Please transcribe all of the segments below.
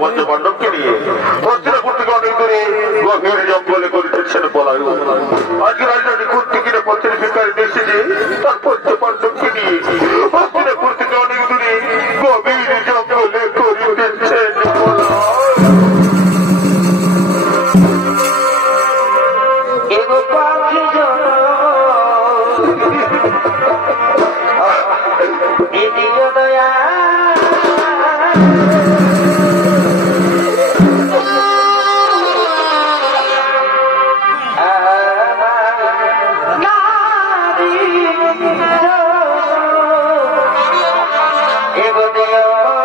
পঞ্চপাণ্ডবকে নিয়ে হস্তিনাপুর থেকে অনেক দূরে গভীর জঙ্গলে করিতেছেন পলায়ন। আজকে রাজা নিখুঁত থেকে পথের ভিকারে এসেছে তার পঞ্চপাণ্ডবকে নিয়ে হস্তিনাপুর থেকে অনেক দূরে গভীর জঙ্গলে করিতেছেন Ego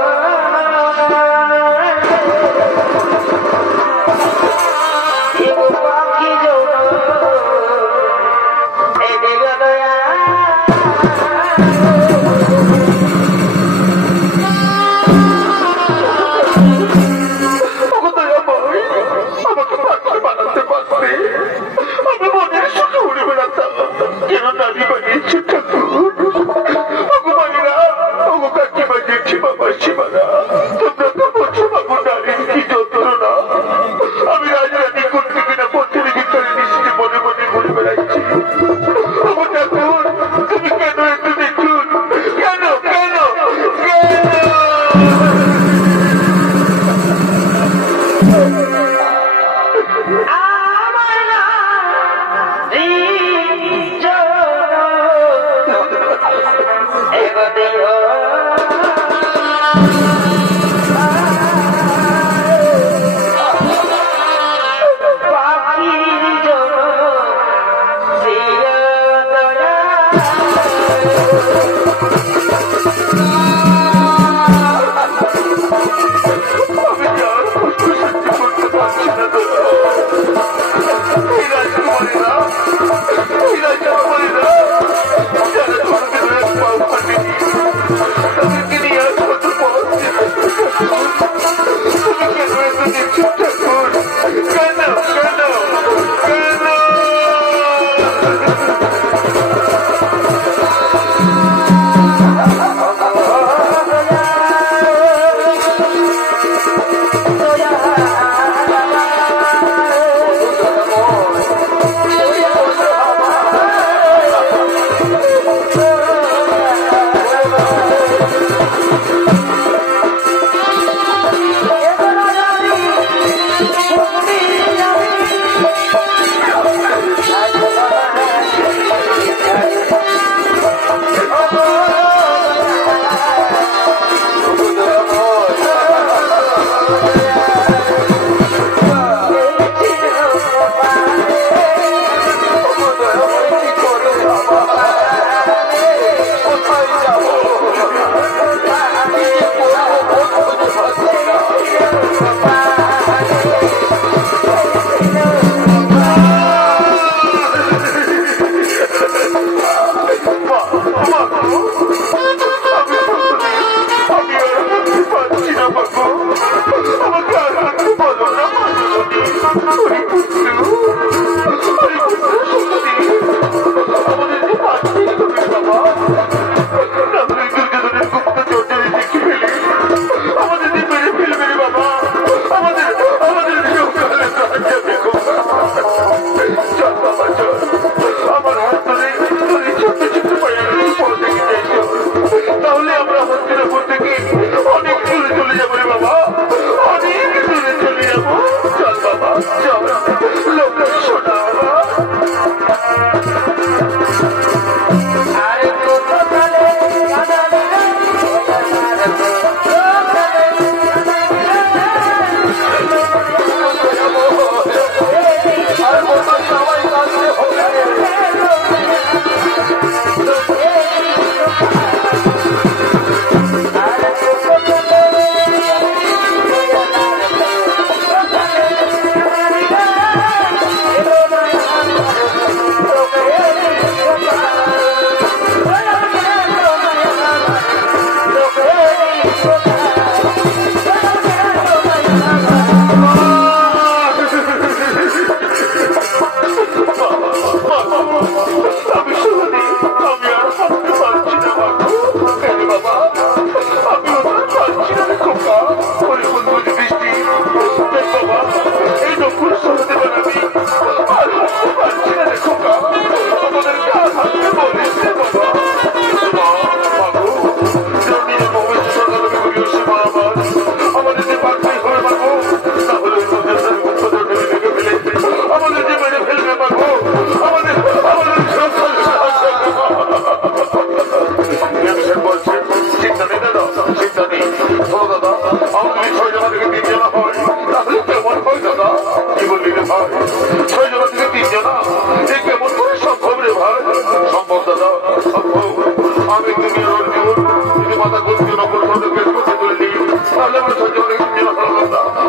যেন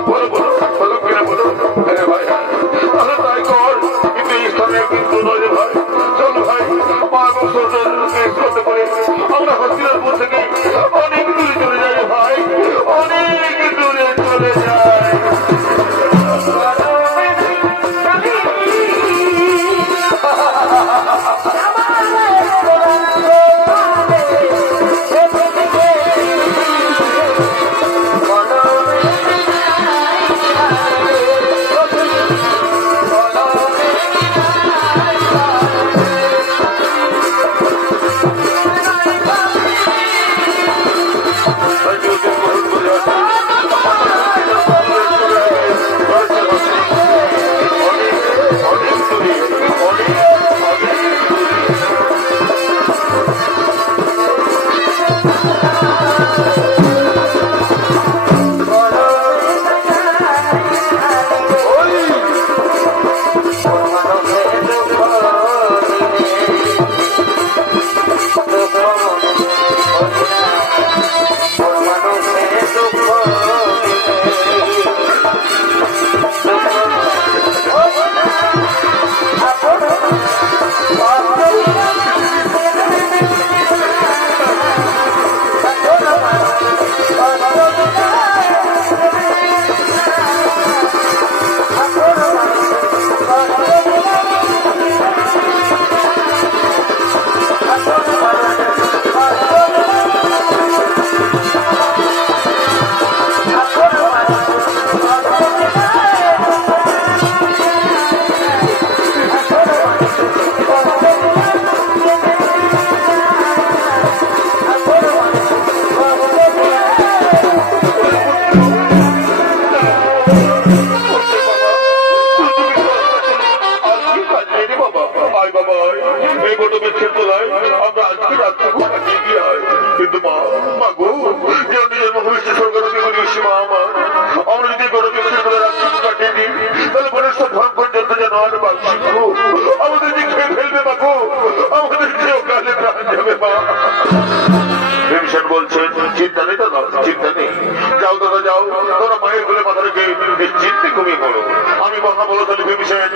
বলো বলো বলো কিনা বলো। আরে ভাই তাহলে তাই কর, কিন্তু এই স্থানে কিন্তু নয় রে ভাই। চল ভাই মা এবং সরকারকে করতে পারে আমরা হসপিটালপুর থেকে অনেক দূরে চলে যাই ভাই, অনেক দূরে চলে যাই। কিন্তু মা গো নিজের ভবিষ্য সরকারকে বলি সীমা আমার, আমরা যদি কোনো ব্যক্তির করে রাত্রি কাটিয়ে দিই তাহলে মনের সব ভয়ঙ্কর যন্ত্র যেন আর বাঁচি আমাদের যে খেয়ে ফেলবে মা গো, আমাদের কেউ কালে প্রাণ যাবে মা। ভীমসেন বলছেন চিন্তা নেই দাদা, চিন্তা নেই, যাও দাদা যাও, তোরা মায়ের বলে মাথা রেখে নিশ্চিন্তে ঘুমিয়ে পড়ো। আমি মহাবলশালী ভীমসেন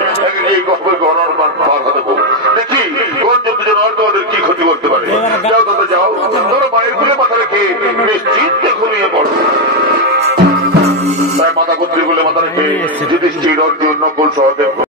এই গহ্বর গণার বাধা দেবো, দেখি কোন জন্তু যেন আর তোমাদের কি ক্ষতি করতে পারে। যাও দাদা যাও, তোরা মায়ের বলে মাথা রেখে নিশ্চিন্তে ঘুমিয়ে পড়ো। তাই মাথা কর্তৃক বলে মাথা রেখে যুধিষ্ঠির অর্জুন নকুল সহদেব